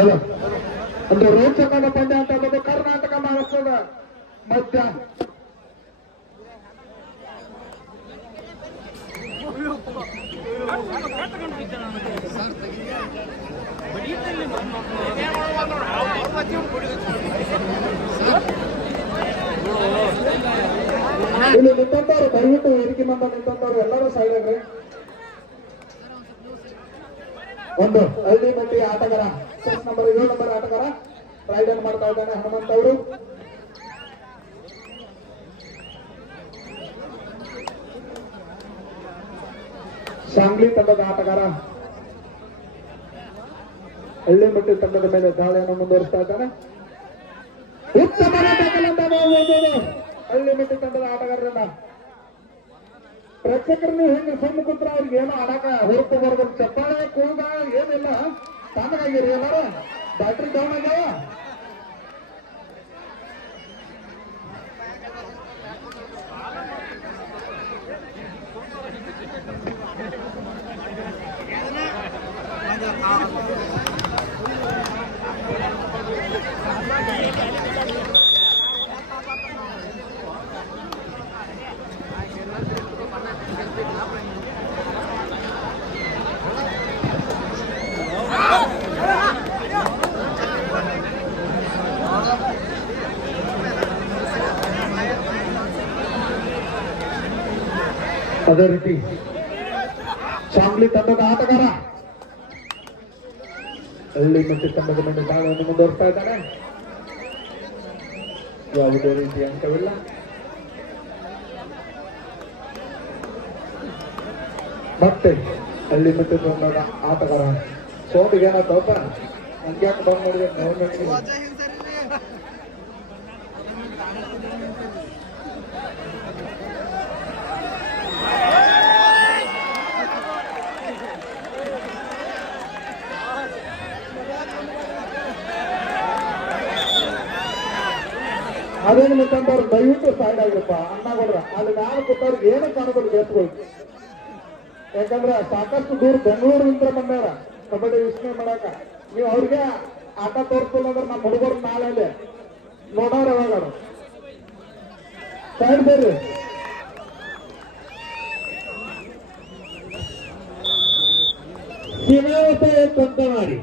ಒಂದು ರೋಚಕದ ಪಂದ್ಯ ಅಂತ ಅನ್ನೋದು ಕರ್ನಾಟಕ ಮಹಾರಾಷ್ಟ್ರದ ಮಧ್ಯ ಇಲ್ಲಿ ನಿಂತವರು ದಯವಿಟ್ಟು ವೇದಿಕೆ ಮಂದ ನಿಂತವರು ಎಲ್ಲರೂ ಸೈಡ್ ಆಗ್ರಿ. ಒಂದು ಹಳ್ಳಿ ಮಟ್ಟಿ ಆಟಗಾರ ನಂಬರ್ 7 ನಂಬರ್ ಆಟಗಾರ ರೈಡ್ ಅನ್ನು ಮಾಡ್ತಾ ಇದ್ದಾನೆ ಹನುಮಂತ ಅವರು. ಸಾಂಗ್ಲಿ ತಂಡದ ಆಟಗಾರ ಹಳ್ಳಿ ಮಟ್ಟಿ ತಂಡದ ಮೇಲೆ ದಾಳಿಯನ್ನು ಮುಂದುವರಿಸ್ತಾ ಇದ್ದಾನೆ. ಉತ್ತಮ ಹಳ್ಳಿ ಮಟ್ಟಿ ತಂಡದ ಆಟಗಾರರನ್ನ ಪ್ರೇಕ್ಷಕರನ್ನು ಹೆಂಗೆ ಸುಮ್ಮನೆ ಕುಂತ್ರ ಅವ್ರಿಗೆ ಏನೋ ಆಡಾಕ ಹೊರತು ಬರ್ಬೇಕು. ಚಪ್ಪಾಳೆ ಕೂಗ ಏನಿಲ್ಲ, ತಣ್ಣಗಾಗಿರಿ ಎಲ್ಲಾರು. ಬ್ಯಾಟ್ರಿ ಡೌನ್ ಆಗ್ಯಾವ. ಅದೇ ರೀತಿ ಸಾಂಗ್ಲಿ ತಂಡದ ಆಟಗಾರ ಹಳ್ಳಿ ಮಟ್ಟಿ ತಂಡದ ಮೇಲೆ ದಾಳಿಯನ್ನು ಮುಂದುವರಿಸ್ತಾ ಇದ್ದಾನೆ. ಯಾವುದೇ ರೀತಿಯ ಅಂಕವಿಲ್ಲ. ಮತ್ತೆ ಹಳ್ಳಿ ಮಟ್ಟಿ ತಂಡದ ಆಟಗಾರ ಸೋಟಿಗೆ ಏನಾಗ್ತವಪ್ಪ ಹಂಗ್ಯಾಕೆ ಬಂದ್ ನೋಡಿದ್ರೆ ಅದೇನು ಮುಖಂಡವ್ರು ದಯವಿಟ್ಟು ಸೈಡ್ ಆಗಿರಪ್ಪ. ಅಣ್ಣಗೌಡ್ರ ಅಲ್ಲಿ ನಾನು ಕೊಟ್ಟವ್ರಿಗೆ ಏನು ಕಾಣೋದು ಬೇಸ್ಗಳು. ಯಾಕಂದ್ರೆ ಸಾಕಷ್ಟು ದೂರ ಬೆಂಗಳೂರಿಂದ ಬಂದಾರ ಕಬಡ್ಡಿ ವೀಕ್ಷಣೆ ಮಾಡಾಕ. ನೀವು ಅವ್ರಿಗೆ ಆಟ ತೋರಿಸ್ತಿಲ್ಲ ಅಂದ್ರೆ ನಮ್ಮ ಹುಡುಗರು ನಾಳೆ ನೋಡೋರು ಯಾವಾಗ ಸೈಡ್ ಬೇರೆ. ಸೀಮಾವತ ಸ್ವಂತ ಮಾಡಿ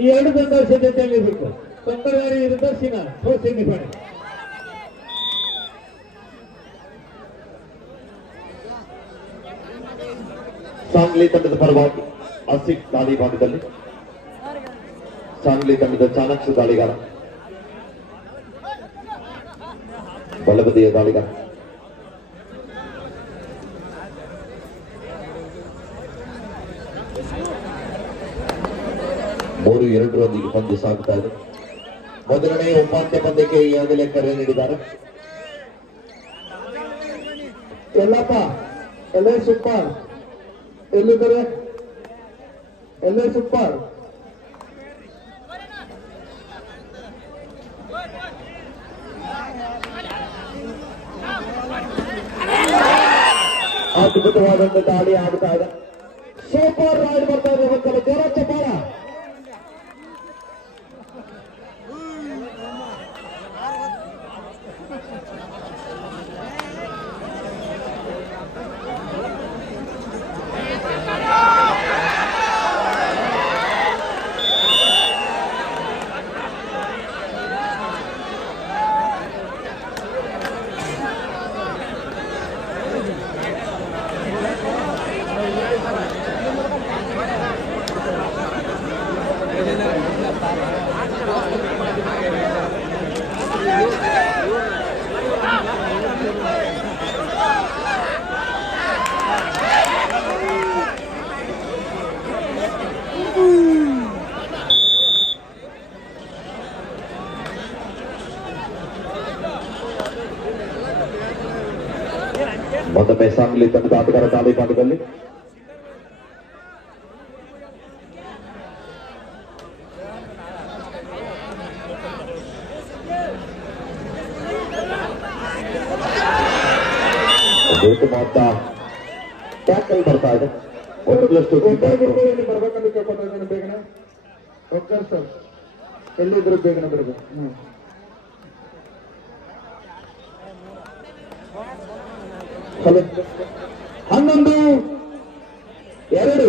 ಈ 2 ತಂಡ ಸಿದ್ಧತೆಯಲ್ಲಿರಬೇಕು. ಸ್ವಂತಗಾರಿ ವಿರುದ್ಧ ಸೀನಾ ಸೆಮಿಫೈನಲ್. ಸಾಂಗ್ಲಿ ತಂಡದ ಪರವಾಗಿ ಆಸಿಫ್ ದಾಳಿ ಭಾಗದಲ್ಲಿ ಸಾಂಗ್ಲಿ ತಂಡದ ಚಾಣಕ್ಯ ದಾಳಿಗಾರ, ಬಲಬದಿಯ ದಾಳಿಗಾರ ಮೂರು 2 ಪಂದ್ಯ ಸಾಗುತ್ತಾ ಇದೆ. ಮೊದಲನೇ ಉಪಾಂತ್ಯ ಪಂದ್ಯಕ್ಕೆ ಈಗಾಗಲೇ ಕರೆ ನೀಡಿದ್ದಾರೆ. ಎಲ್ಲಪ್ಪ ಎಲ್ಲೇ ಸೂಪರ್ ಎಲ್ಲಿದ್ದಾರೆ ಎಲ್ಲೇ ಸೂಪರ್ ಅದ್ಭುತವಾದಂತ ದಾಳಿ ಆಗುತ್ತಾ ಇದೆ. ಸೂಪರ್ ರೈಡ್ ಬರ್ತಾ ಇದೆ. ಒಂದ್ಸಲ ಜೋರ ಚಪ್ಪಾಳ. ಮತ್ತೊಮ್ಮೆ ಸಾಂಗ್ಲಿ ತಂಡದ ಆಟಗಾರ ದಾಳಿ ಭಾಗದಲ್ಲಿ ಉತ್ತಮವಾದ ಟ್ಯಾಕಲ್ ಬರ್ತಾ ಇದೆ. ಬರ್ಬೇಕಂತ ಕೇಳ್ಕೊತಾ ಇದ್ದೇನೆ ಬೇಗನೆ. ಓಕೆ ಸರ್, ಎಲ್ಲಿದ್ರು ಬೇಗನೆ ಬರ್ಬೇಕು. ಹಲೋ, 11-2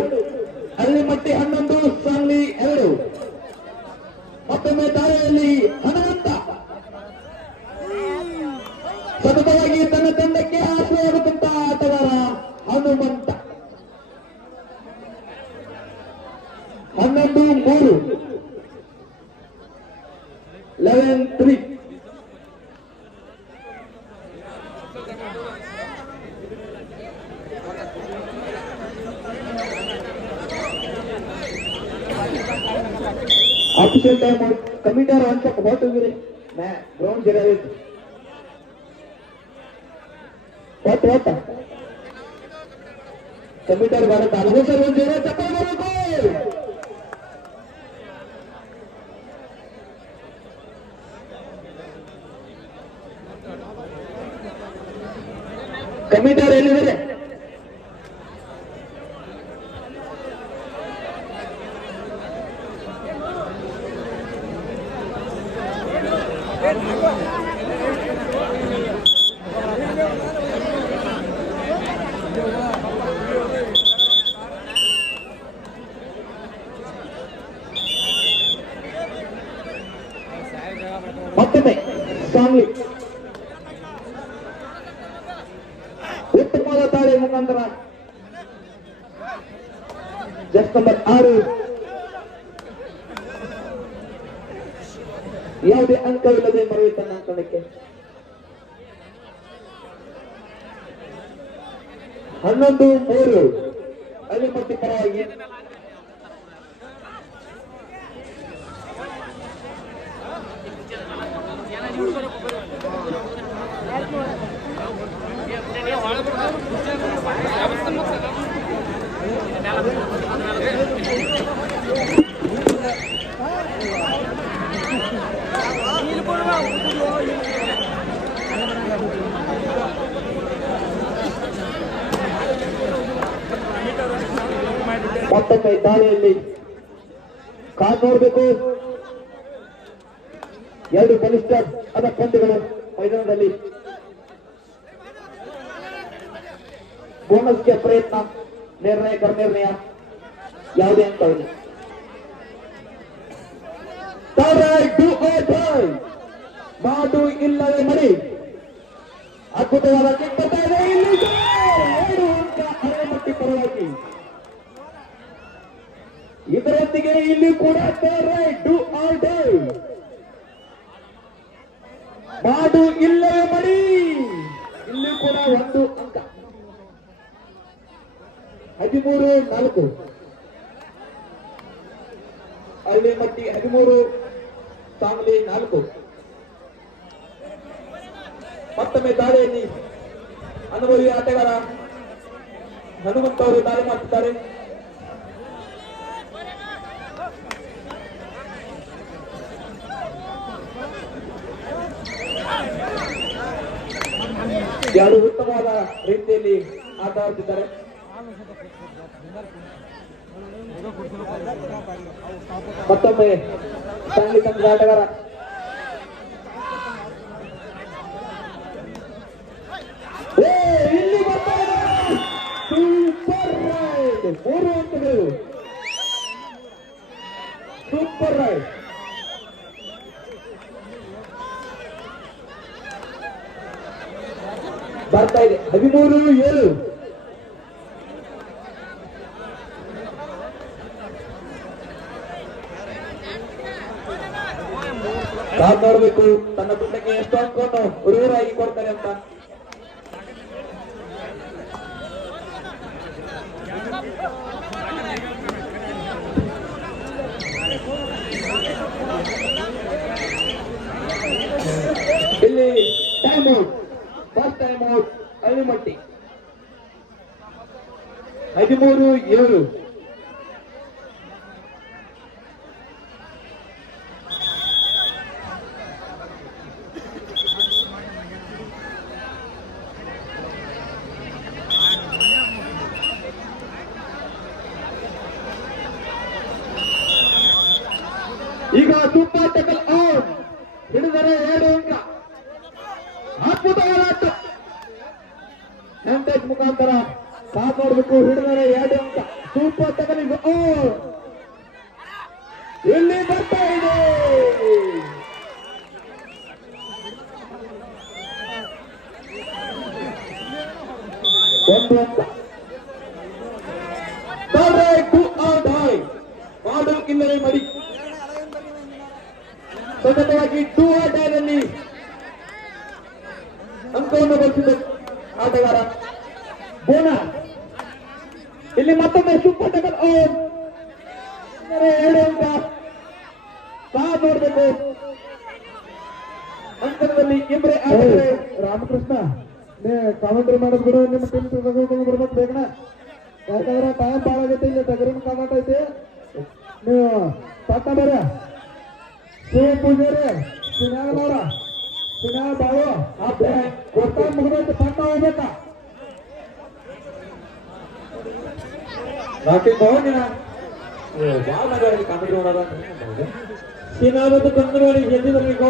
ಅಳ್ಳಿಮಟ್ಟಿ 11 ಸಾಂಗ್ಲಿ 2. ಮತ್ತೊಮ್ಮೆ ದಾಳಿಯಲ್ಲಿ ಹನುಮಂತ ಸತತವಾಗಿ ತನ್ನ ತಂಡಕ್ಕೆ ಆಸೆಯಾಗುತ್ತಿದ್ದ ಆಟಗಾರ ಹನುಮಂತ. 11-3 11-3. ಆಫೀಸಿಯಲ್ ಟೈಮ್ ಕಮಿಟರ್ ಅಂತ ಹೊಟ್ಟಿದ್ರಿ ಗ್ರೌಂಡ್ ಜರ ಹೊತ್ತ ಕಮಿಟರ್ ಭಾರತ ಅಲ್ಗೋಸರ್ ಒಂದು ಜನ ಚಪ್ಪ ಬರಬೇಕು. ಕಮಿಟರ್ ಎಲ್ಲಿದ್ದಾರೆ? ಮತ್ತೊಮ್ಮೆ ಸಾಂಗ್ಲಿ ಉತ್ತಮವಾದ ತಾಳಿ ಮುಖಾಂತರ ಜಸ್ಟ್ ನಂಬರ್ 6 ಯಾವುದೇ ಅಂಕವಿಲ್ಲದೆ ಮರಳಿ ತನ್ನ ಅಂಕಣಕ್ಕೆ 11-3 ಅಳ್ಳಿಮಟ್ಟಿ ಪರವಾಗಿ. ಮತ್ತೊಮ್ಮೆ ದಾಳಿಯಲ್ಲಿ ಕಾದು ನೋಡಬೇಕು. 2 ಬಲಿಷ್ಠ ಅದ ಪಂದ್ಯಗಳು ಮೈದಾನದಲ್ಲಿ. ಬೋನಸ್ಗೆ ಪ್ರಯತ್ನ, ನಿರ್ಣಯ ಯಾವುದೇ ಅಂಕವಿಲ್ಲ. ಮಾಡು ಇಲ್ಲವೇ ಮರಿ. ಅದ್ಭುತವಾದ ಕಿಕ್ ಬರ್ತಾ ಇದೆ. ಇಲ್ಲಿ 2 ಅಂಕ ಅಳ್ಳಿಮಟ್ಟಿ ಪರವಾಗಿ. ಇದರೊಂದಿಗೆ ಇಲ್ಲಿ ಕೂಡ ಮಾಡು ಇಲ್ಲವೇ ಮರಿ. ಇಲ್ಲಿ ಕೂಡ 1 ಅಂಕ. 13-4 ಅಳ್ಳಿಮಟ್ಟಿ 13, ಸಾಂಗ್ಲಿ 4. ಮತ್ತೊಮ್ಮೆ ದಾಳಿಯಲ್ಲಿ ಅನುಭವಿ ಆಟಗಾರ ಹನುಮಂತ ಅವರು ದಾಳಿ ಮಾಡುತ್ತಿದ್ದಾರೆ. ಎರಡು ಉತ್ತಮವಾದ ರೀತಿಯಲ್ಲಿ ಆಟ ಆಡುತ್ತಿದ್ದಾರೆ. ಮತ್ತೊಮ್ಮೆ ಸಾಂಗ್ಲಿ ತಂಡದ ಆಟಗಾರ ಇಲ್ಲಿ ಸೂಪರ್ ರೈಡ್. 3 ಅಂಕಗಳು. Super ride. ಬರ್ತಾ ಇದೆ 13-7. ಕಾದ್ ನೋಡ್ಬೇಕು ತನ್ನ ತಂಡಕ್ಕೆ ಎಷ್ಟು ಅಂಕವನ್ನು ಹುಡುಗರಾಗಿ ಕೊಡ್ತಾರೆ ಅಂತ. ಇಲ್ಲಿ time out, first time out Allimatti. 13-7. ಹಿಡಿದರೆ 2 ಅಂಕ. ಅದ್ಭುತ ಹೋರಾಟ ಹ್ಯಾಂಡ್ಟಚ್ ಮುಖಾಂತರ ಸಾಥ್ ನೋಡ್ಬೇಕು. ಹಿಡಿದರೆ 2 ಅಂಕ. Super technique. ಇಲ್ಲಿ ಬರ್ತಾ ಇದೆ 1 ಅಂಕ. ಮಾಡು ಇಲ್ಲವೇ ಮಡಿ. ಸತತವಾಗಿ 2 ಆಟದಲ್ಲಿ ಅಂಕವನ್ನು ಗಳಿಸಿದ ಆಟಗಾರ ಬೋನಸ್. ಇಲ್ಲಿ ಮತ್ತೊಮ್ಮೆ ಸೂಪರ್ ಟೆಕಲ್ 2 ಅಂಕ. ಸಾಥ್ ನೋಡ್ಬೇಕು. ಅಂತರದಲ್ಲಿ ಇಬ್ಬರೇ ಆಟಗಾರರೇ. ರಾಮಕೃಷ್ಣ ಕಾಮೆಂಟ್ರಿ ಮಾಡೋದು ಬಿಡು. ನಿಮ್ಮ ಟೀಮ್ ಬರ್ಬೇಕು ಬೇಕನ, ಯಾಕಂದ್ರೆ ಟೈಮ್ ಭಾಳ ಆಗೈತೆ. ಇಲ್ಲಿ ಟಗರಿನ ಕಾದಾಟ ಐತಿ. ನೀವು ಪಟ್ಟ ಬರ ಶಿವ ಪೂಜಾರಿ ಸಿನಾಳ ನೋಡ ಸಿನಾಳ ಬಾಳು ಗೊತ್ತ ಮುಗಿದೈತೆ. ಪಟ್ಟ ಹೋಗ್ಬೇಕಾ ಸಿನಾಳದ್ದು ಕಂದವಾಡಿ ಜಲ್ದಿ ಬರಬೇಕು.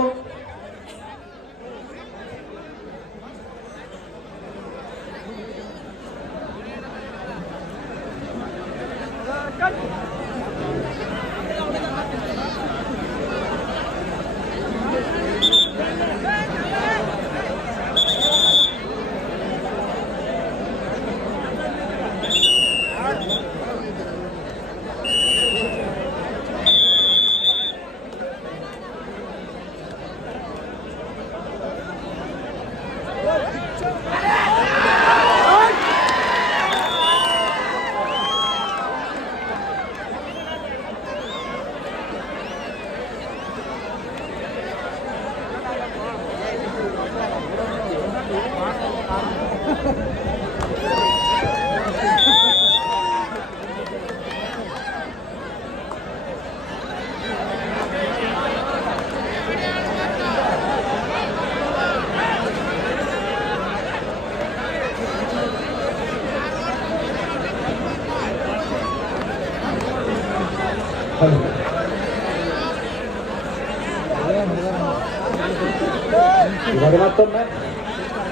ಇವಾಗ ಮತ್ತೊಮ್ಮೆ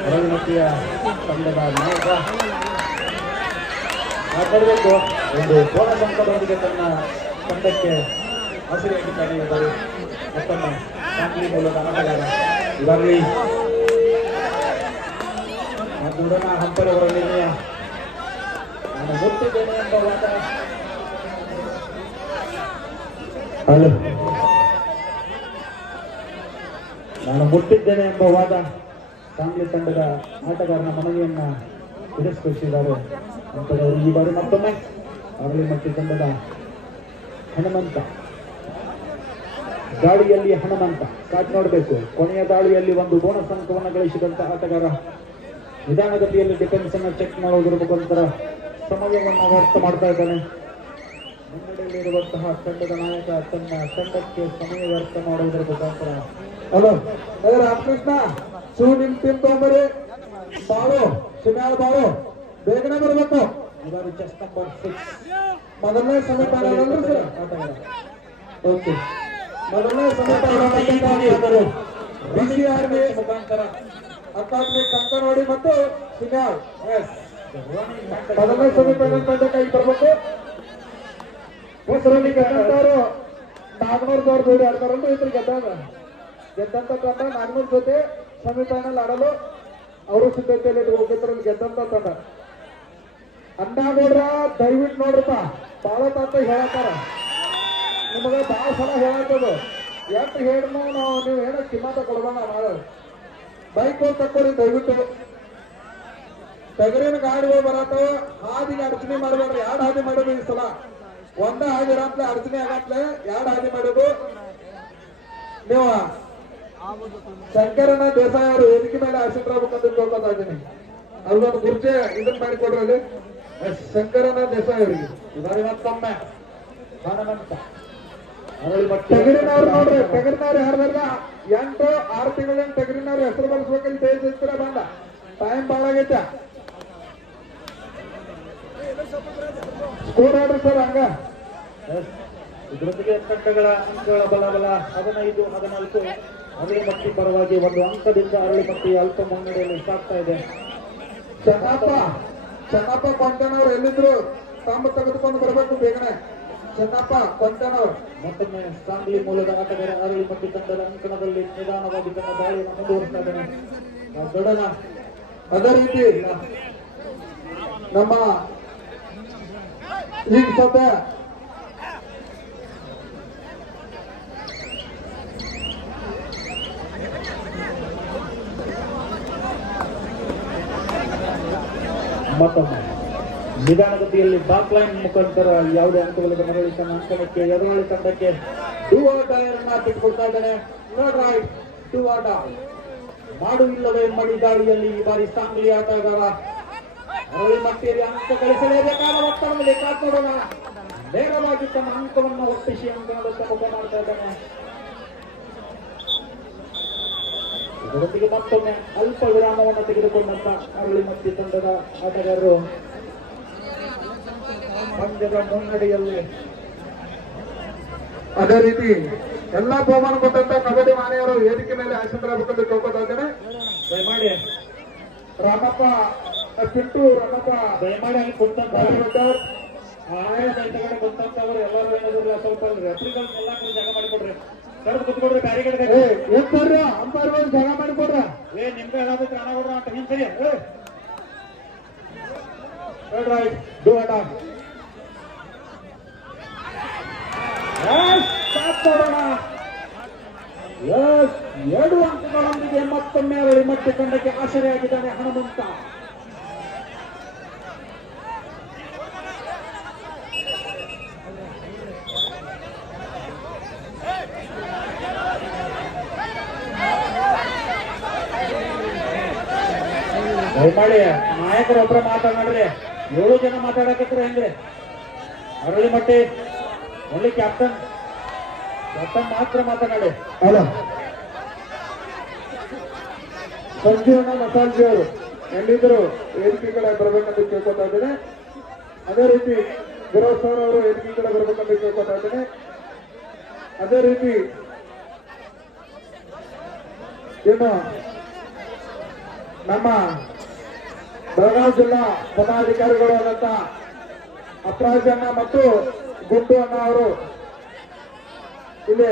ಹೊರಗಿನತಿಯ ತಂಡದ ನಾಯಕ ಮಾತಾಡಬೇಕು. ಒಂದು ಬೋನಸ್ ಅಂಕದೊಂದಿಗೆ ತನ್ನ ತಂಡಕ್ಕೆ ಹಸಿರಾಗಿದ್ದಾನೆ. ಇವರು ಮತ್ತೊಮ್ಮೆ ಸಾಂಗ್ಲಿ ಮೂಲದ ಆಟಗಾರ. ಇವರಲ್ಲಿ ದೃಢನ ಹಂಪರವರಲ್ಲಿ ನಾನು ಮುಟ್ಟಿದ್ದೇನೆ ಎಂಬ ವಾದ. ನಾನು ಮುಟ್ಟಿದ್ದೇನೆ ಎಂಬ ವಾದ ಸಾಂಗ್ಲಿ ತಂಡದ ಆಟಗಾರನ ಮನವಿಯನ್ನ ತಿರಸ್ಕರಿಸಿದ್ದಾರೆ ಅಂತವರು. ಈ ಬಾರಿ ಮತ್ತೊಮ್ಮೆ ಅರಳಿ ಮಟ್ಟಿ ತಂಡದ ಹನುಮಂತ ದಾಳಿಯಲ್ಲಿ ಹನುಮಂತ ಕಾಟ್ ನೋಡಬೇಕು. ಕೊನೆಯ ದಾಳಿಯಲ್ಲಿ ಒಂದು ಬೋನಸ್ ಅಂಕವನ್ನು ಗಳಿಸಿದಂತ ಆಟಗಾರ ನಿಧಾನಗತಿಯಲ್ಲಿ ಡಿಫೆನ್ಸ್ ಅನ್ನು ಚೆಕ್ ಮಾಡೋದ್ರ ಮುಖಾಂತರ ಸಮಯವನ್ನು ವ್ಯರ್ಥ ಮಾಡ್ತಾ ಇದ್ದಾನೆ. ಮುನ್ನಡೆಯಲ್ಲಿರುವಂತಹ ತಂಡದ ನಾಯಕ ತನ್ನ ತಂಡಕ್ಕೆ ಸಮಯ ವ್ಯರ್ಥ ಮಾಡುವುದರ ಮುಖಾಂತರ. ಹಲೋ ರಾಮಕೃಷ್ಣ ಶೂ ನಿಮ್ ಟೀಮ್ ತಗೊಂಬರಿ. ಬಾಳು ಶಿಮ್ಯಾಳ ಬಾಳು ಬೇಗನೆ ಬರಬೇಕು. ಇವರು ಚೆಸ್ ನಂಬರ್ 6 ಮೊದಲನೇ ಸೆಮಿಫೈನಲ್ ಆಟಗಾರ. ಓಕೆ, ಮೊದಲನೇ ಸೆಮಿಫೈನಲ್ ಬಿಸಿ ಆರ್ಮಿ ಮುಖಾಂತರ ಅಕಾಡೆಮಿ ಕಂಕನವಾಡಿ ಮತ್ತು ಶಿಮ್ಯಾಳ್ ಮೊದಲನೇ ಸೆಮಿಫೈನಲ್ ತಂಡಕ್ಕೆ ಈಗ ಬರಬೇಕು. ಹೊಸರಲ್ಲಿ ಗೆದ್ದಂತವ್ರು ನಾಗನೂರ್ದವ್ರು ಜೋಡಿ ಆಡ್ತಾರಲ್ಲ. ಇದ್ರ ಗೆದ್ದಂತ ತಂಡ ನಾಗನೂರ್ ಜೊತೆ ಸೆಮಿಫೈನಲ್ ಆಡಲು ಅವರು ಸಿದ್ಧತೆಯಲ್ಲಿ ಇಟ್ಕೋಬೇಕಿದ್ರಲ್ಲಿ ಗೆದ್ದಂತ ತಂಡ. ಅಣ್ಣಾಗೌಡ್ರ ದಯವಿಟ್ಟು ನೋಡ್ರಪ್ಪ, ಬಾಳ ತಾತ ಹೇಳತ್ತಾರ ನಿಮಗೆ ಭಾಳ ಸಲ ಹೇಳತ್ತದು. ಎಷ್ಟು ಹೇಳಿದ್ನು ನಾವು ನೀವು ಏನೋ ಕಿಮ್ಮತ್ತ ಕೊಡ್ಬೇಡ. ಮಾಡೋದು ಬೈಕ್ ಹೋಗಿ ತಕ್ಕೋರಿ ದಯವಿಟ್ಟು. ಟಗರಿನ ಗಾಡಿಗಳು ಬರತ್ತವ, ಹಾದಿಗೆ ಅಡಚಣೆ ಮಾಡಬೇಡ್ರಿ. 2 ಹಾದಿ ಮಾಡೋದು ಈ ಸಲ. ಒಂದ ಹಾದಿ ಇರತ್ಲೆ ಅಡಚಣೆ ಆಗತ್ಲೆ 2 ಹಾದಿ ಮಾಡೋದು. ನೀವು ಶಂಕರನ ದೇಸಾಯಿ ಅವರು ವೇದಿಕೆ ಮೇಲೆ ಆಶೀರ್ವಾದಬೇಕಂತ ತಿಳ್ಕೊತಾ ಇದ್ದೀನಿ. ಅಲ್ಲೊಂದು ಕುರ್ಚಿ ಇದನ್ನ ಮಾಡಿಕೊಡ್ರಿ ಅಲ್ಲಿ ಶಂಕರನ ದೇಸಾಯಿ ಅವರಿಗೆ. ಇದಾರೆ ಮತ್ತೊಮ್ಮೆ ಹನುಮಂತ ಟಗರಿನವ್ರು ನೋಡ್ರಿ. ಟಗರಿನವ್ರು ಯಾರ್ದಾರ 8-6 ತಿಂಗಳಿಂದ ಟಗರಿನವ್ರು ಹೆಸರು ಬಳಸ್ಬೇಕಂತ ತೇಜಿಸ್ತೀರ ಬಂದ. ಟೈಮ್ ಭಾಳ ಆಗೈತೆ. ಸ್ಕೋರ್ ಆಡ್ರಿ ಸರ್. ಹಂಗ ಇದರೊಂದಿಗೆ ತಂಡಗಳ ಅಂಕಗಳ ಬಲ 15-14 ಅರಳಿಮಟ್ಟಿ ಪರವಾಗಿ ಒಂದು ಅಂಕದಿಂದ ಅರಳಿಮಟ್ಟಿ ಅಲ್ಪ ಮುನ್ನಡೆಯಲ್ಲಿ ಸಾಗ್ತಾ ಇದೆ. ಚೆನ್ನಪ್ಪ ಚೆನ್ನಪ್ಪ ಕೊಂಡನವ್ರು ಎಲ್ಲಿದ್ರು ತಾಂಬ ತೆಗೆದುಕೊಂಡು ಬರಬೇಕು ಬೇಗನೆ. ಚೆನ್ನಪ್ಪ ಕೊಂಡನವ್ರು ಮತ್ತೊಮ್ಮೆ ಸಾಂಗ್ಲಿ ಮೂಲದ ಆಟಗಾರ ಅರಳಿಮಟ್ಟಿ ತಂಡದ ಅಂಕಣದಲ್ಲಿ ನಿಧಾನವಾಗಿ ತನ್ನ ದಾಳಿಯನ್ನು ಮುಂದುವರಿಸ್ತಾ ಇದ್ದಾನೆ. ದೊಡ್ಡನ ಅದೇ ರೀತಿ ನಮ್ಮ ಈಗ ಸದ್ಯ ಮತ್ತೊಮ್ಮೆ ನಿಧಾನಗತಿಯಲ್ಲಿ ಬಾಕ್ ಲೈನ್ ಮುಖಾಂತರ ಯಾವುದೇ ಅಂಕವಿಲ್ಲದ ಮರಳಿ ತನ್ನ ಅಂಕಣಕ್ಕೆ ಎದುರಾಳಿ ತಂಡಕ್ಕೆ ಡೂ ಆರ್ ಡೈ ಅನ್ನ ಬಿಟ್ಕೊಡ್ತಾ ಇದ್ದಾನೆ. ನೋಡ್ ರೈಟ್ ಡೂ ಆರ್ ಡೈ ಮಾಡು ಇಲ್ಲವೇ ಮಡಿ ದಾಳಿಯಲ್ಲಿ ಈ ಬಾರಿ ಸಾಂಗ್ಲಿ ಆಟಗಾರ ಅರಳಿಮಟ್ಟಿಯಲ್ಲಿ ಅಂಕ ಗಳಿಸಲೇಬೇಕಾದ ಒತ್ತಡದಲ್ಲಿ ಕಾತ್ನೋಡೋಣ. ನೇರವಾಗಿ ತನ್ನ ಅಂಕವನ್ನು ಒಪ್ಪಿಸಿ ಅಂಕಣದತ್ತ ಮುಖ ಮಾಡ್ತಾ ಇದ್ದಾನೆ. ಇದರೊಂದಿಗೆ ಮತ್ತೊಮ್ಮೆ ಅಲ್ಪ ವಿರಾಮವನ್ನು ತೆಗೆದುಕೊಂಡಂತ ಅರಳಿಮಟ್ಟಿ ತಂಡದ ಆಟಗಾರರು ಪಂದ್ಯದ ಮುನ್ನಡೆಯಲ್ಲಿ ಅದೇ ರೀತಿ ಎಲ್ಲಾ ಬಹುಮಾನ ಕೊಟ್ಟಂತ ಕಬಡ್ಡಿ ಮಾನೆಯವರು ವೇದಿಕೆ ಮೇಲೆ ಆಶೀರ್ವಾದಬೇಕೆಂದು ಕೇಳ್ಕೊತಾ ಇದ್ದೇನೆ. ದಯಮಾಡಿ ರಾಮಪ್ಪ ಪಿಂಟು ರಾಮಪ್ಪ ದಯಮಾಡಿ ಅಲ್ಲಿ ಕುಂತಂತ ರಾಜಶೇಖರ್, ಆಯಾ ಕುಂತಂತವರು ಎಲ್ಲರೂ ಏನಾದ್ರಲ್ಲ ಸ್ವಲ್ಪ ರೆಫ್ರಿಗಳನ್ನೆಲ್ಲ ಜಾಗ ಮಾಡಿಕೊಡ್ರಿ. ಕರೆದು ಕುತ್ಕೊಡ್ರಿ ಬ್ಯಾರಿಗೇಡ್ ಏನ್ ಬರ್ರಿ ಅಂಪೈರ್ ಜಾಗ ಮಾಡಿಕೊಡ್ರ. ನಿಮ್ಗೆ ಏನಾದ್ರು ಕಾಣ ಕೊಡ್ರ ಅಂತ ಹಿಂಗ್ ಸರಿ ರೈಟ್ ಡೂ ಆರ್ ಡೈ. ನೋಡೋಣ. ಎರಡು ಅಂಕಗಳೊಂದಿಗೆ ಮತ್ತೊಮ್ಮೆ ಅರಳಿಮಟ್ಟಿ ತಂಡಕ್ಕೆ ಆಶ್ಚರ್ಯಾಗಿದ್ದಾನೆ ಹನುಮಂತ. ದಯಮಾಡಿ ನಾಯಕರೊಬ್ಬರ ಮಾತನಾಡ್ರಿ. 7 ಜನ ಮಾತಾಡಕತ್ರ ಹೆಂಗ್ರಿ? ಅರಳಿಮಟ್ಟಿ ಒಳ್ಳೆ ಕ್ಯಾಪ್ಟನ್ ಮಾತ್ರ ಮಾತನಾಡಿ. ಅಲ್ಲ ಸಂಜೀವನ ಮಸಾಲ್ಜಿ ಅವರು ಎಲ್ಲಿದ್ರು ವೇದಿಕೆ ಕಡೆ ಬರ್ಬೇಕಂತ ಕೇಳ್ಕೊತಾ ಇದ್ದೇನೆ. ಅದೇ ರೀತಿ ಗುರವ್ ಸರ್ ಅವರು ವೇದಿಕೆ ಕಡೆ ಬರ್ಬೇಕಂತ ಕೇಳ್ಕೊತಾ ಇದ್ದೇನೆ. ಅದೇ ರೀತಿ ಇನ್ನು ನಮ್ಮ ಬೆಳಗಾವಿ ಜಿಲ್ಲಾ ಪದಾಧಿಕಾರಿಗಳು ಆದಂತ ಅಪ್ರಾಜ್ ಅಣ್ಣ ಮತ್ತು ಗುಂಡು ಅಣ್ಣ ಅವರು ಇಲ್ಲಿ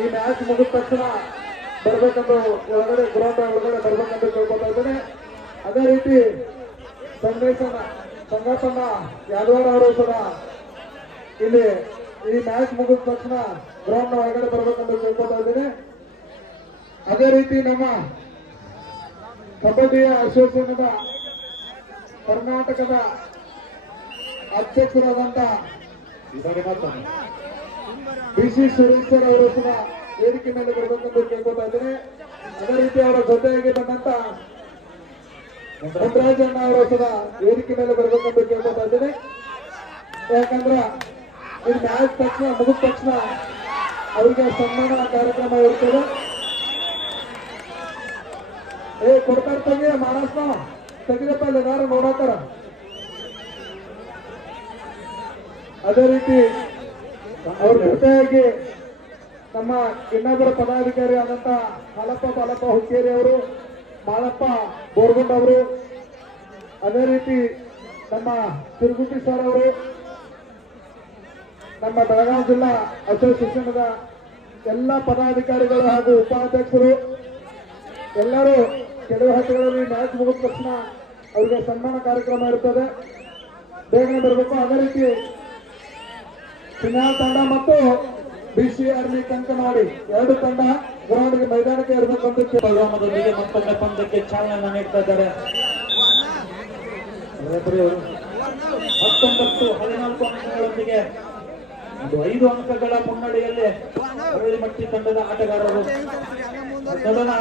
ಈ ಮ್ಯಾಚ್ ಮುಗಿದ ತಕ್ಷಣ ಬರ್ಬೇಕಂದು ಒಳಗಡೆ ಗ್ರೌಂಡ್ ಒಳಗಡೆ ಬರ್ಬೇಕಂತ ಕೇಳ್ಕೊತಾ ಇದ್ದೇನೆ. ಅದೇ ರೀತಿ ಸಂಗಪ್ಪಣ್ಣ ಯಾದವಾಡ ಅವರು ಸಹ ಇಲ್ಲಿ ಈ ಮ್ಯಾಚ್ ಮುಗಿದ ತಕ್ಷಣ ಗ್ರೌಂಡ್ ಒಳಗಡೆ ಬರ್ಬೇಕಂತ ಕೇಳ್ಕೊತಾ ಇದ್ದೇನೆ. ಅದೇ ರೀತಿ ನಮ್ಮ ಕಬಡ್ಡಿ ಅಸೋಸಿಯೇಷನ್ ಕರ್ನಾಟಕದ ಅಧ್ಯಕ್ಷರಾದಂತ BC ಸುರೇಶ್ ಸರ್ ಅವರು ಸಹ ವೇದಿಕೆ ಮೇಲೆ ಬರಬೇಕೆಂದು ಕೇಳ್ಕೊತಾ ಇದ್ದೇನೆ. ಅದೇ ರೀತಿ ಅವರ ಜೊತೆಗೆ ಬಂದಂತ ಮುದ್ರಾಜಣ್ಣ ಅವರು ಸಹ ವೇದಿಕೆ ಮೇಲೆ ಬರಬೇಕೆಂದು ಕೇಳ್ಕೊತಾ ಇದ್ದೇನೆ. ಯಾಕಂದ್ರೆ ಇದು ಮ್ಯಾಚ್ ತಕ್ಷಣ ಮುಗಿದ ತಕ್ಷಣ ಅವರಿಗೆ ಸನ್ಮಾನ ಕಾರ್ಯಕ್ರಮ ಇರ್ತದೆ. ಕೊಡ್ತಾರ ತಂಗಿ ಮಹಾರಾಷ್ಟ್ರ ತೆಗಿದಪ್ಪ ಅಲ್ಲಿ ಯಾರು ನೋಡಾತಾರ. ಅದೇ ರೀತಿ ಅವ್ರ ಜೊತೆಯಾಗಿ ನಮ್ಮ ಇನ್ನೊಬ್ಬರ ಪದಾಧಿಕಾರಿ ಆದಂತ ಬಾಲಪ್ಪ ಹುಕ್ಕೇರಿ ಅವರು, ಮಾಳಪ್ಪ ಬೋರ್ಗುಂಡ್ ಅವರು, ಅದೇ ರೀತಿ ನಮ್ಮ ತಿರುಗುಟಿ ಸರ್ ಅವರು, ನಮ್ಮ ಬೆಳಗಾವಿ ಜಿಲ್ಲಾ ಅಸೋಸಿಯೇಷನ್ದ ಎಲ್ಲ ಪದಾಧಿಕಾರಿಗಳು ಹಾಗೂ ಉಪಾಧ್ಯಕ್ಷರು ಎಲ್ಲರೂ ಕೆಲವು ಹಂತಗಳಲ್ಲಿ ಮ್ಯಾಚ್ ಮುಗಿದ ತಕ್ಷಣ ಅವರಿಗೆ ಸನ್ಮಾನ ಕಾರ್ಯಕ್ರಮ ಇರುತ್ತದೆ, ಬೇಗನೆ ಬರಬೇಕು. ಅದೇ ರೀತಿ ಫಿನಾಲ್ ತಂಡ ಮತ್ತು BC ಆರ್ಮಿ ಕಂಕನವಾಡಿ ಎರಡು ತಂಡ ಗ್ರೌಂಡ್ಗೆ ಮೈದಾನಕ್ಕೆ ಇರಬೇಕಂತ ಪ್ರೋಗ್ರಾಮದೊಂದಿಗೆ ಮತ್ತೊಮ್ಮೆ ಪಂದ್ಯಕ್ಕೆ ಚಾಲನೆ ನೀಡ್ತಾ ಇದ್ದಾರೆ. 19-14 ಅಂಕಗಳೊಂದಿಗೆ 5 ಅಂಕಗಳ ಮುನ್ನಡೆಯಲ್ಲಿ ಅರಳಿಮಟ್ಟಿ ತಂಡದ ಆಟಗಾರರು ನೋಡೋಣ.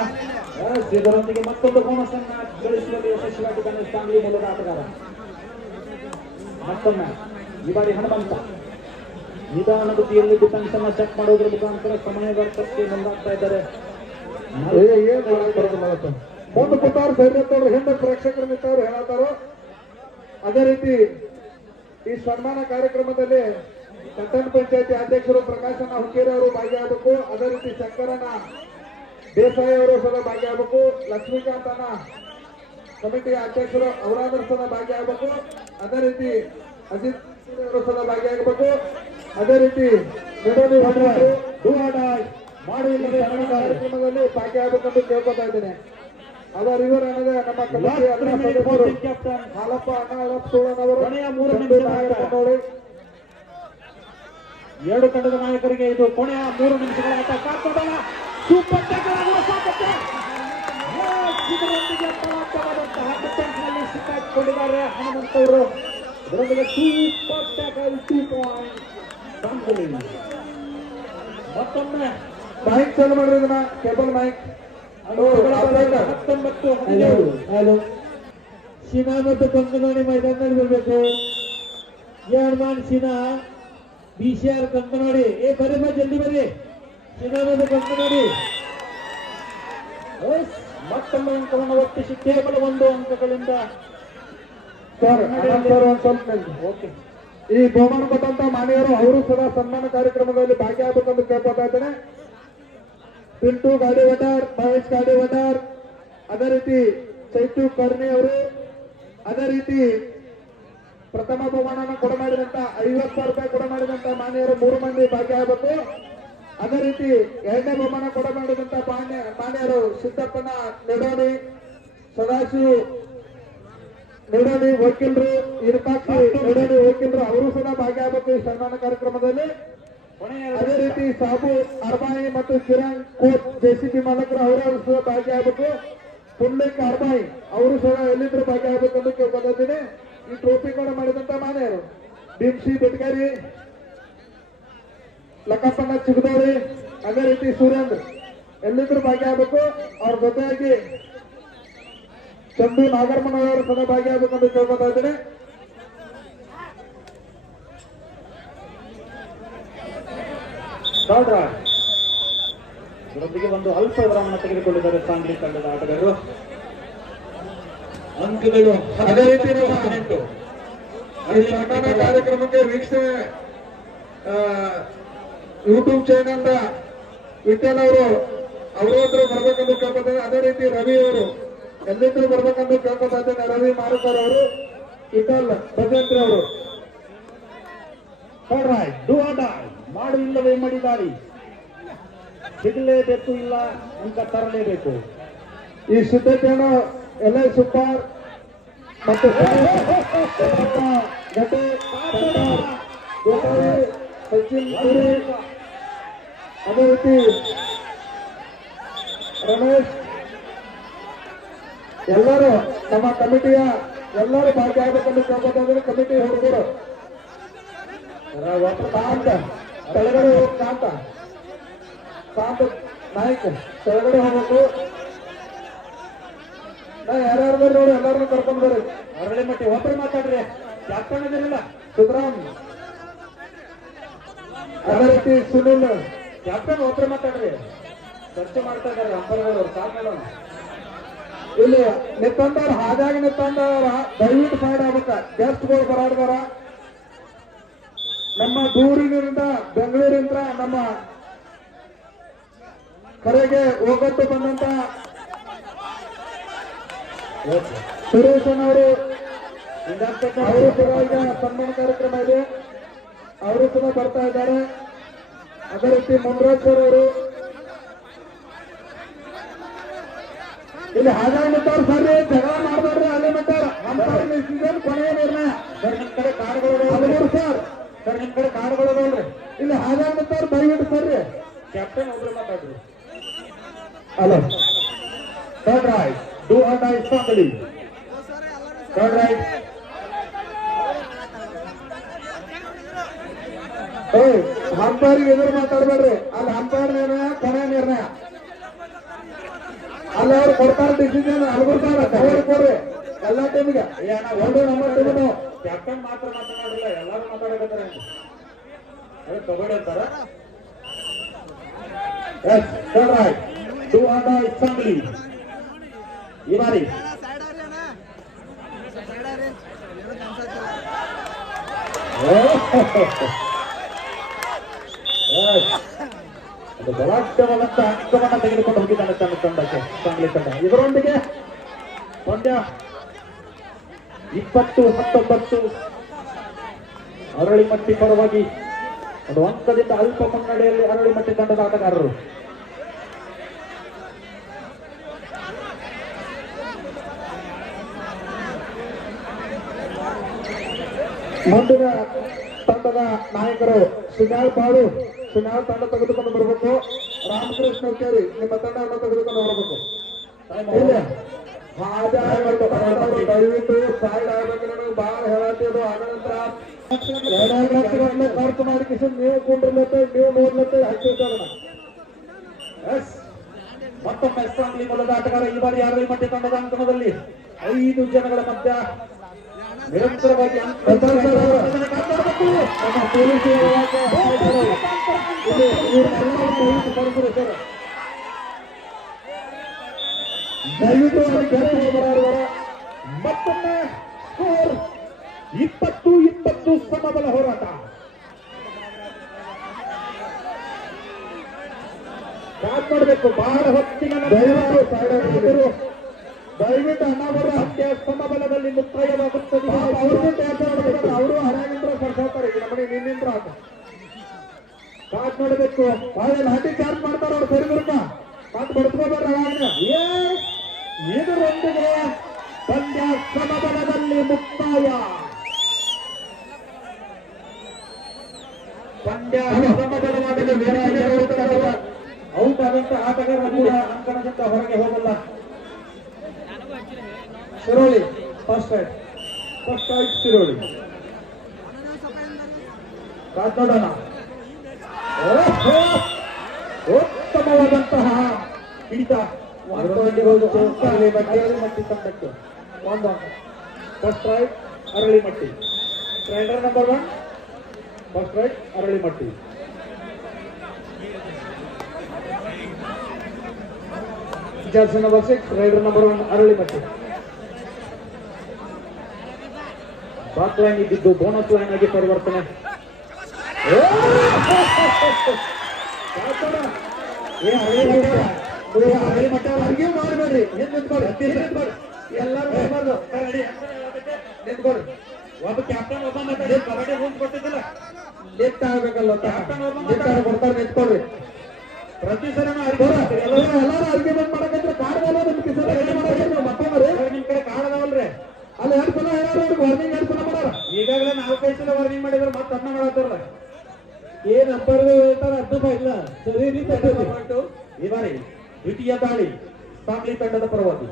ಇದರೊಂದಿಗೆ ಮತ್ತೊಂದು ಬೋನಸ್ ಅನ್ನ ಗಳಿಸುವಲ್ಲಿ ಯಶಸ್ವಿಯಾಗಿದ್ದಾನೆ ಸಾಂಗ್ಲಿ ಮೂಲದ ಆಟಗಾರ. ಮತ್ತೊಮ್ಮೆ ಈ ಬಾರಿ ಹನುಮಂತ ನಿಧಾನಗತಿಯಲ್ಲಿ ಡಿಫೆನ್ಸ್ ಅನ್ನ ಚೆಕ್ ಮಾಡೋದ್ರ ಮುಖಾಂತರ ಸಮಯ ವ್ಯರ್ಥಕ್ಕೆ ಮುಂದಾಗ್ತಾ ಇದ್ದಾರೆ. ಮುಂದೆ ಕೂತವ್ರು ಧೈರ್ಯ ತೋರು, ಹಿಂದೆ ಪ್ರೇಕ್ಷಕರು ನಿಂತವ್ರು ಹೇಳತ್ತಾರು. ಅದೇ ರೀತಿ ಈ ಸನ್ಮಾನ ಕಾರ್ಯಕ್ರಮದಲ್ಲಿ ಪಟ್ಟಣ ಪಂಚಾಯತಿ ಅಧ್ಯಕ್ಷರು ಪ್ರಕಾಶಣ್ಣ ಹುಕ್ಕೇರಿ ಅವರು ಭಾಗಿಯಾಗಬೇಕು. ಅದೇ ರೀತಿ ಶಂಕರಣ್ಣ ದೇಸಾಯಿ ಅವರು ಸದಾ ಭಾಗಿಯಾಗಬೇಕು. ಲಕ್ಷ್ಮೀಕಾಂತ್ ಅಣ್ಣ ಕಮಿಟಿ ಅಧ್ಯಕ್ಷರು ಅವರಾದ್ರೂ ಸದಾ ಭಾಗಿಯಾಗಬೇಕು. ಅದೇ ರೀತಿ ಅಜಿತ್ ಅವರು ಸದಾ ಭಾಗಿಯಾಗಬೇಕು. ಅದೇ ರೀತಿ ನಿಡೋನಿ ಮಾಡಿ ಕಾರ್ಯಕ್ರಮದಲ್ಲಿ ಭಾಗಿಯಾಗಬೇಕಂತ ಕೇಳ್ಕೊತಾ ಇದ್ದೇನೆ. ಅವರ ಇವರು ಅನ್ನೋದೇ ನಮ್ಮ ಕಮಿಟಿ ಸದಸ್ಯರು ಕ್ಯಾಪ್ಟನ್ ಹಾಲಪ್ಪ ಅಣ್ಣ ಸೋಳನವರು ಕೊನೆಯ 3 ನಿಮಿಷ ನೋಡಿ. ಎರಡು ತಂಡದ ನಾಯಕರಿಗೆ ಇದು ಕೊನೆಯ 3 ನಿಮಿಷಗಳ ಆಟ. ಕಾರ್ಕಳ ಸೂಪರ್ ಟ್ಯಾಕಲ್ ಆಗುವ ಸಾಧ್ಯತೆ. ಇದರೊಂದಿಗೆ ಪರಾಕ್ರಮದಂತಹ ಡಿಫೆನ್ಸ್ನಲ್ಲಿ ಸಿಕ್ಕಾಕೊಂಡಿದ್ದಾರೆ ಹನುಮಂತವರು. ಇದರೊಂದಿಗೆ ಸೂಪರ್ ಟ್ಯಾಕಲ್ 2 ಪಾಯಿಂಟ್ ಕಾಂಗುಲಿ. ಮತ್ತೊಮ್ಮೆ ಮೈಕ್ ಚಾಲು ಮಾಡ್ರಿ, ಇದನ್ನ ಕೇಬಲ್ ಮೈಕ್. 19-17 ಸಿನಾ ಮತ್ತು ಕಂಕನಾಡಿ ಮೈದಾನದಲ್ಲಿ ಬರಬೇಕು. ಯರ್ಮಾನ್ ಸಿನಾ BCR ಕಂಕನಾಡಿ ಬರ್ರಿ ಜಲ್ದಿ ಬರ್ರಿ. ಸಿನಾ ಮತ್ತು ಕಂಕನಾಡಿ ಮತ್ತೊಮ್ಮೆ ಅಂಕವನ್ನು ಒಪ್ಪಿಸಿ ಕೇವಲ 1 ಅಂಕಗಳಿಂದ ಸರ್ ಒಂದ್ ಸ್ವಲ್ಪ ನಿಲ್ಲಿ. ಓಕೆ. ಈ ಬಹುಮಾನ ಕೊಟ್ಟಂತ ಮಾನ್ಯರು ಅವರು ಸದಾ ಸನ್ಮಾನ ಕಾರ್ಯಕ್ರಮದಲ್ಲಿ ಭಾಗಿಯಾಗಬೇಕೆಂದು ಕೇಳ್ಕೊತಾ ಇದ್ದೇನೆ. ಪಿಂಟು ಗಾಡಿವಟಾರ್, ಮಹೇಶ್ ಗಾಡಿವಟಾರ್, ಅದೇ ರೀತಿ ಚೈತು ಕರ್ಣಿ ಅವರು, ಅದೇ ರೀತಿ ಪ್ರಥಮ ಬಹುಮಾನ ಕೊಡ ಮಾಡಿದಂತ 50,000 ರೂಪಾಯಿ ಕೊಡ ಮಾಡಿದಂತ ಮಾನ್ಯರು 3 ಮಂದಿ ಭಾಗಿಯಾಗಬೇಕು. ಅದೇ ರೀತಿ 2ನೇ ಬಹುಮಾನ ಕೊಡ ಮಾಡಿದಂತ ಮಾನ್ಯರು ಸಿದ್ದಪ್ಪನ ನಿಡೋಣಿ, ಸದಾಶಿವ ನಿಡೋಣಿ ವಕೀಲರು, ಇರ್ಪಾಕ್ಷಿ ನಿಡೋಣಿ ವಕೀಲರು ಅವರು ಸಹ ಭಾಗಿಯಾಗಬೇಕು ಈ ಸನ್ಮಾನ ಕಾರ್ಯಕ್ರಮದಲ್ಲಿ. ಅದೇ ರೀತಿ ಸಾಬು ಅರ್ಬಾಯಿ ಮತ್ತು ಕಿರಣ್ ಕೋಟ್ JCB ಮಾಲಕರು ಅವರು ಸಹ ಭಾಗಿಯಾಗಬೇಕು. ಪುಂಡ್ಲಿಕ್ ಅರ್ಬಾಯಿ ಅವರು ಸಹ ಎಲ್ಲಿದ್ರು ಭಾಗಿಯಾಗಬೇಕು ಎಂದು ಕೇಳ್ಕೊಂಡಿದ್ದೀನಿ. ಈ ಟ್ರೋಫಿ ಕೂಡ ಮಾಡಿದಂತ ಮಾನ್ಯರು ಭೀಮ್ಸಿ ಬೆಟ್ಕರಿ, ಲಕ್ಕಪ್ಪನ ಚಿಗದೋಳಿ, ಅದೇ ರೀತಿ ಸುರೇಂದ್ರ ಎಲ್ಲಿದ್ರು ಭಾಗಿಯಾಗಬೇಕು. ಅವ್ರ ಜೊತೆಯಾಗಿ ಚಂದು ನಾಗರಮನ ಅವರು ಸಹ ಭಾಗಿಯಾಗಬೇಕು ಎಂದು ಕೇಳ್ಕೊತಾ ಇದ್ದೀನಿ. ಇದರೊಂದಿಗೆ ಒಂದು ಅಲ್ಪ ವಿರಾಮವನ್ನು ತೆಗೆದುಕೊಂಡಿದ್ದಾರೆ ಸಾಂಗ್ಲಿ ತಂಡದ ಆಟಗಾರರು. ಅಂಕಗಳು ಅದೇ ರೀತಿ ನಮ್ಮ 18. ಈ ಸನ್ಮಾನ ಕಾರ್ಯಕ್ರಮಕ್ಕೆ ವೀಕ್ಷಣೆ ಯೂಟ್ಯೂಬ್ ಚಾನೆಲ್ ವಿಠಲ್ ಅವರು ಹತ್ರ ಬರ್ಬೇಕಂದು ಕೇಳ್ಕೊತಾರೆ. ಅದೇ ರೀತಿ ರವಿ ಅವರು ಎಲ್ಲಿದ್ರು ಬರ್ಬೇಕಂದು ಕೇಳ್ಕೊತಾ ಇದ್ದೇನೆ. ರವಿ ಮಾರುಕರ್ ಅವರು, ವಿಠಲ್ ಭಜಂತ್ರಿ ಅವರು. ಮಾಡು ಇಲ್ಲವೇ ಮಡಿದಾರಿ, ಸಿಗಲೇಬೇಕು, ಇಲ್ಲ ಅಂಕ ತರಲೇಬೇಕು. ಈ ಸಿದ್ಧತೆಯನ್ನು LI ಸೂಪರ್ ಮತ್ತು ಗಟೆ ಸಚಿನ್ ಪುರಿ, ಅದೇ ರೀತಿ ರಮೇಶ್ ಎಲ್ಲರೂ ನಮ್ಮ ಕಮಿಟಿಯ ಎಲ್ಲರೂ ಭಾಗಿಯಾಗಬೇಕೆಂದು ಕೇಳ್ಕೊತಾ ಇದ್ದಾರೆ. ಕಮಿಟಿ ಹುಡುಗರು ಕಾಂತ ಕೆಳಗಡೆ ಹೋಗಿ, ಕಾಂತ ನಾಯಕ್ ಕೆಳಗಡೆ ಹೋಗ್ಬೇಕು. ನಾ ಯಾರ್ಯಾರು ನೋಡಿ ಎಲ್ಲಾರನ್ನು ಕರ್ಕೊಂಡ್ ಬರ್ರಿ. ಅರಳಿ ಮಟ್ಟಿ ಒಬ್ಬರು ಮಾತಾಡ್ರಿ, ಕ್ಯಾಪ್ಟನ್ ಇದಿರಲ್ಲ. ಸುಬ್ರಾಮ್, ಅದೇ ರೀತಿ ಸುನಿಲ್, ಕ್ಯಾಪ್ಟನ್ ಒಬ್ಬರು ಮಾತಾಡ್ರಿ. ಚರ್ಚೆ ಮಾಡ್ತಾ ಇದ್ದಾರೆ ಅಂಪರ್ಗಳು ಸಾಧ್ಯ. ಇಲ್ಲಿ ನಿಂತಂದವ್ರ ಹಾಗಾಗಿ ನಿಂತಂದವ್ರ ದಯವಿಟ್ಟು ಸೈಡ್ ಆಗ್ಬೇಕ. ಗೆಸ್ಟ್ಗಳು ಬರಾಡ್ದಾರ. ನಮ್ಮ ದೂರಿನಿಂದ ಬೆಂಗಳೂರಿಂದ ನಮ್ಮ ಕರೆಗೆ ಹೋಗಟ್ಟು ಬಂದಂತ ಸುರೇಶನ್ ಅವರು ಅವರು ಕೂಡ ಈಗ ಸನ್ಮಾನ ಕಾರ್ಯಕ್ರಮ ಇದೆ, ಅವರು ಕೂಡ ಬರ್ತಾ ಇದ್ದಾರೆ. ಅದೇ ರೀತಿ ಮುನ್ರಾಜ್ ಸರ್ ಅವರು ಇಲ್ಲಿ ಹಾಗಾಗಿ ನಿಂತವ್ರು ಸರ್ರಿ ಜಗಳ ಮಾಡ್ಬೇಡ್ರಿ. ಅಲ್ಲಿ ಮಟ್ಟಾರ ಸೀಸನ್ ಕೊನೆಯ ನಿರ್ಣಯ. ಸರ್ ನಿಮ್ ಕಡೆ ಕಾರ್ಡ್ಗಳು ಸರ್ ಸರ್ ನಿಮ್ ಕಡೆ ಕಾರ್ಡ್ಗಳು ಅದಾವಲ್ರಿ. ಇಲ್ಲಿ ಹಾಗಾಗಿ ನಿಂತವ್ರು ದಯವಿಟ್ಟು ಸರ್ರಿ. ಕ್ಯಾಪ್ಟನ್ ಒಬ್ರು ಮಾತಾಡ್ರಿ. Hello third right, do or die Sangli. Third raid, ಅಂಪೈರ್ಗೆ ಎದುರು ಮಾತಾಡ್ಬೇಡ್ರಿ. ಅಲ್ಲಿ ಅಂಪೈರ್ ನಿರ್ಣಯ ಕೊನೆಯ ನಿರ್ಣಯ. ಅಲ್ಲಿ ಅವ್ರು ಕೊಡ್ತಾರೆ ಡಿಸಿಷನ್, ಅಲ್ಬಿಡ್ತಾರ ಕವರ್ ಕೊಡ್ರಿ ಎಲ್ಲ ಟೀಮ್ಗೆ. ಒಂದು ನಮ್ಮ ಟೀಮು ಕ್ಯಾಪ್ಟನ್ ಮಾತ್ರ ಮಾತನಾಡಿಲ್ಲ, ಎಲ್ಲರೂ ಮಾತಾಡಕತ್ತಾರೆ. ಅದು ಕಬಡ್ಡಿ ಅಂತಾರ. Yes, third right, do or die Sangli. ಈ ಬಾರಿ ಒಂದು ಬಲಾಢ್ಯವಾದಂತ ಅಂಕವನ್ನ ತೆಗೆದುಕೊಂಡು ಹೋಗಿದ್ದಾನೆ ತನ್ನ ತಂಡಕ್ಕೆ ಸಾಂಗ್ಲಿ ತಂಡ. ಇದರೊಂದಿಗೆ ಪಂದ್ಯ 20-19 ಅರಳಿಮಟ್ಟಿ ಪರವಾಗಿ ಒಂದು ಅಂಕದಿಂದ ಅಲ್ಪ ಮುನ್ನಡೆಯಲ್ಲಿ ಅರಳಿಮಟ್ಟಿ ತಂಡದ ಆಟಗಾರರು. ಮುಂದಿನ ತಂಡದ ನಾಯಕರು ಸುನಾಳ್ ಬಾಳು. ಸುನಾಳ್ ತಂಡ ತೆಗೆದುಕೊಂಡು ಬರಬೇಕು. ರಾಮಕೃಷ್ಣ ಕೇರಿ ನಿಮ್ಮ ತಂಡವನ್ನು ತೆಗೆದುಕೊಂಡು ಬರಬೇಕು. ಇಲ್ಲ ದಯವಿಟ್ಟು ಸೈಡ್ ಆಗ್ಬೇಕು. ನನಗೆ ಬಹಳ ಹೇಳತ್ತಿದ್ದು ಆನಂತರ 2 ಲಕ್ಷ ಖರ್ಚು ಮಾಡಿ ನೀವು ಕುಂಡ್ರಲತ್ತೆ, ನೀವು ನೋಡ್ಲತ್ತೆ ಹಚ್ಚಿರ್ತಾರ. ಮತ್ತೊಮ್ಮೆ ಸಾಂಗ್ಲಿ ಮೂಲದ ಆಟಗಾರ ಈ ಬಾರಿ ಅರಳಿಮಟ್ಟಿ ತಂಡದ ಅಂಕಣದಲ್ಲಿ 5 ಜನಗಳ ಮಧ್ಯ ನಿರಂತರವಾಗಿ ದಯವಿಟ್ಟು ಮತ್ತೊಮ್ಮೆ ಸ್ಕೋರ್ 20-20 ಸಮಬಲ ಹೋರಾಟ. ಕಾಪಾಡಬೇಕು ಬಹಳ ಹೊತ್ತಿನ ದಯವಿಟ್ಟು ಸೈಡ್ ಆಗಿದ್ರು. ದಯವಿಟ್ಟು ಅನಾವರ ಹತ್ಯೆ ಸಮಬಲದಲ್ಲಿ ಮುಕ್ತಾಯವಾಗುತ್ತದೆ. ಅವರು ಹರಾಗಿಂದ್ರ ಸರ್ಸಾತಾರೆ. ನಮ್ಮನೆ ನಿನ್ನಿಂದ್ರ ಆಟ ಕಾದ್ ನೋಡಬೇಕು. ಭಾಳ ಲಾಠಿ ಚಾರ್ಜ್ ಮಾಡ್ತಾರ ಅವ್ರು ಸರಿ ಬರುತ್ತ ಮಾತು ಬಡ್ಸ್ಕೋಬೇಡ್ರ. ಇದರೊಂದಿಗೆ ಪಂದ್ಯ ಸಮಬಲದಲ್ಲಿ ಮುಕ್ತಾಯ. ಪಂದ್ಯ ಸಮಬಲವಾಗಲು ಬೇರೆ ಔಟ್ ಆದಂತ ಆಟಗಾರ ಕೂಡ ಅಂಕಣದಿಂದ ಹೊರಗೆ ಹೋಗಲ್ಲ. ಶಿರೋಳಿ ಫಸ್ಟ್ ರೈಟ್ ಶಿರೋಳಿ ಕಾದ್ ನೋಡೋಣ. ಉತ್ತಮವಾದಂತಹ ಹಿಡಿತ ಅರಳಿಮಟ್ಟಿ ತಂಡಕ್ಕೆ ಒಂದು ಅಂಕ. First raid Aralimatti. Raider number 1 first raid Aralimatti. Jersey number 6 raider number 1 Aralimatti. Baulk line ಇದ್ದಿದ್ದು ಬೋನಸ್ ಲೈನ್ ಆಗಿ ಪರಿವರ್ತನೆ. ಅರ್ಗೆ ಮಾಡಬೇಡ್ರಿ. ಎಲ್ಲರೂ ನಿಂತ್ಕೊಡ್ರಿ. ಒಬ್ಬ ಕ್ಯಾಪ್ಟನ್ ಒಬ್ಬ ಮಾತಾಡಿ ಕಬಡ್ಡಿ ರೂಲ್ಸ್ ಕೊಟ್ಟಿದ್ದಿಲ್ಲ. ಲಿಫ್ಟ್ ಆಗ್ಬೇಕಲ್ಲ ಕೊಡ್ತಾರೆ. ನಿಂತ್ಕೊಡ್ರಿ. ಪ್ರತಿ ಸಲ ಎಲ್ಲರೂ ಆರ್ಗ್ಯುಮೆಂಟ್ ಮಾಡಕಂದ್ರೆ ಕಾಡ್ದಲ್ಲ ಮತ್ತೊಂದ್ರೆ ನಿಮ್ ಕಡೆ ಕಾಡದವಲ್ರಿ. ಅಲ್ಲಿ 2 ಸಲ ಹೇಳೋರು ವಾರ್ನಿಂಗ್ 2 ಸಲ ಮಾಡಾರ. ಈಗಾಗಲೇ 4-5 ಸಲ ವಾರ್ನಿಂಗ್ ಮಾಡಿದ್ರೆ ಮತ್ತೆ ಅನ್ನ ಮಾಡತ್ತಾರಲ್ಲ. ಏನ್ ಅಂಬರ್ದು ಹೇಳ್ತಾರೆ ಅರ್ಥ ಇಲ್ಲ. ಸರಿ ಈ ಬಾರಿ ದ್ವಿತೀಯ ದಾಳಿ ಸಾಂಗ್ಲಿ ತಂಡದ ಪರವಾಗಿ.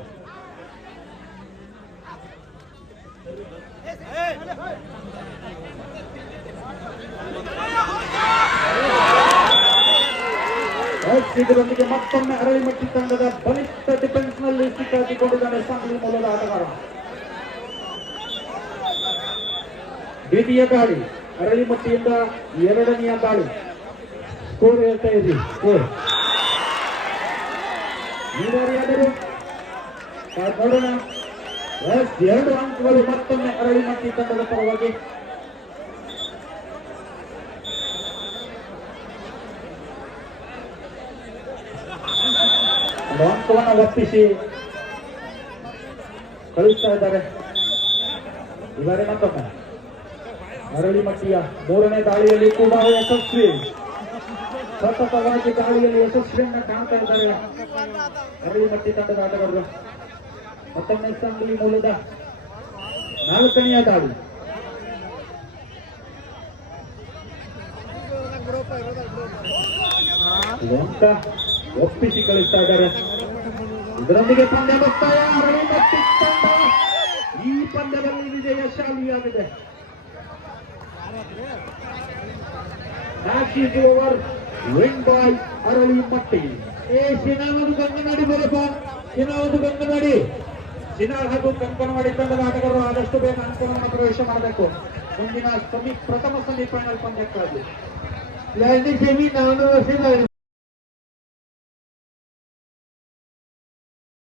ಇದರೊಂದಿಗೆ ಮತ್ತೊಮ್ಮೆ ಅರಳಿಮಟ್ಟಿ ತಂಡದ ಬಲಿಷ್ಠ ಡಿಫೆನ್ಸ್ ನಲ್ಲಿ ಸಿಕ್ಕಾಕಿಕೊಂಡಿದ್ದಾನೆ ಸಾಂಗ್ಲಿ ಮೂಲದ ಆಟಗಾರ. ದ್ವಿತೀಯ ದಾಳಿ ಅರಳಿಮಟ್ಟಿಯಿಂದ 2ನೆಯ ದಾಳಿ. ಸ್ಕೋರ್ ಹೇಳ್ತಾ ಇದ್ರಿ. ಸ್ಕೋರ್ ಈ ಬಾರಿ ಆದರೂ ನೋಡೋಣ. 2 ಅಂಕಗಳು ಮತ್ತೊಮ್ಮೆ ಅರಳಿಮಟ್ಟಿ ತಂಡದ ಪರವಾಗಿ. ಒಂದು ಅಂಕವನ್ನು ಒಪ್ಪಿಸಿ ಕಳಿಸ್ತಾ ಇದ್ದಾರೆ. ಈ ಬಾರಿ ಮತ್ತೊಮ್ಮೆ ಅರಳಿಮಟ್ಟಿಯ 3ನೇ ದಾಳಿಯಲ್ಲಿ ಕೂಡ ಯಶಸ್ವಿ. ಸತತವಾಗಿ ದಾಳಿಯಲ್ಲಿ ಯಶಸ್ವಿಯನ್ನ ಕಾಣ್ತಾ ಇದ್ದಾರೆ ಅರಳಿಮಟ್ಟಿ ತಂಡದ ಆಟಗಾರರು. ಮತ್ತೊಮ್ಮೆ ಸಾಂಗ್ಲಿ ಮೂಲದ 4ನೆಯ ದಾಳಿ. ಅಂಕ ಒಪ್ಪಿಸಿ ಕಳಿಸ್ತಾ ಇದ್ದಾರೆ. ಇದರೊಂದಿಗೆ ಪಂದ್ಯ ಮುಕ್ತಾಯ. ಅರಳಿಮಟ್ಟಿ ತಂಡ ಈ ಪಂದ್ಯದಲ್ಲಿ ವಿಜಯಶಾಲಿಯಾಗಿದೆ. Match is over. Win by Aralimatti. ಶಿನಾವದು ಕಂಕನಾಡಿ ಬರಪ್ಪ. ಶಿನಾವದು ಕಂಕನಾಡಿ. ಸಿನಾಳ್ ಹಾಗೂ ಕಂಕನವಾಡಿ ತಂಡದ ಆಟಗಾರರು ಆದಷ್ಟು ಬೇಗ ಅಂಕವನ್ನು ಪ್ರವೇಶ ಮಾಡಬೇಕು ಮುಂದಿನ ಪ್ರಥಮ ಸೆಮಿಫೈನಲ್ ಪಂದ್ಯಕ್ಕಾಗಿ. ಲ್ಯಾಂಡಿಂಗ್ ಸೆಮಿ 4 ವರ್ಷದ